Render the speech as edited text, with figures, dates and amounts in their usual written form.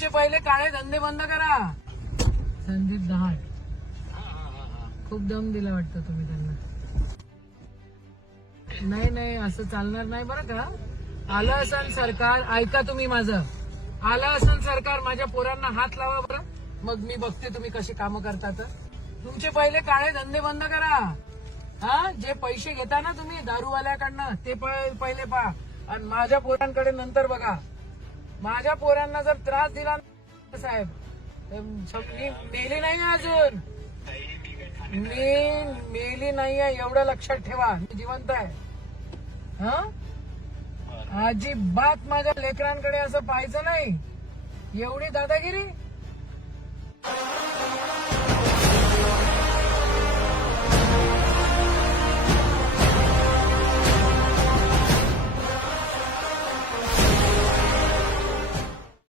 तुमचे पहिले काळे धंदे बंद करा. संदीप दहाड खूप दम दिला वाटतं तुम्ही त्यांना. नाही असं चालणार नाही बरं का. आलं असन सरकार, ऐका तुम्ही माझं, आलं असन सरकार माझ्या पोरांना हात लावा बरं, मग मी बघते तुम्ही कशी कामं करतात. तुमचे पहिले काळे धंदे बंद करा. हा, जे पैसे घेता ना तुम्ही दारूवाल्याकडनं ते पहिले पहा आणि माझ्या पोरांकडे नंतर बघा. माझ्या पोरांना जर त्रास दिला साहेब, मी मेली नाही अजून, मी मेली नाहीये एवढं लक्षात ठेवा. मी जिवंत आहे. हा, अजिबात माझ्या लेकरांकडे असं पाहायचं नाही. एवढी दादागिरी.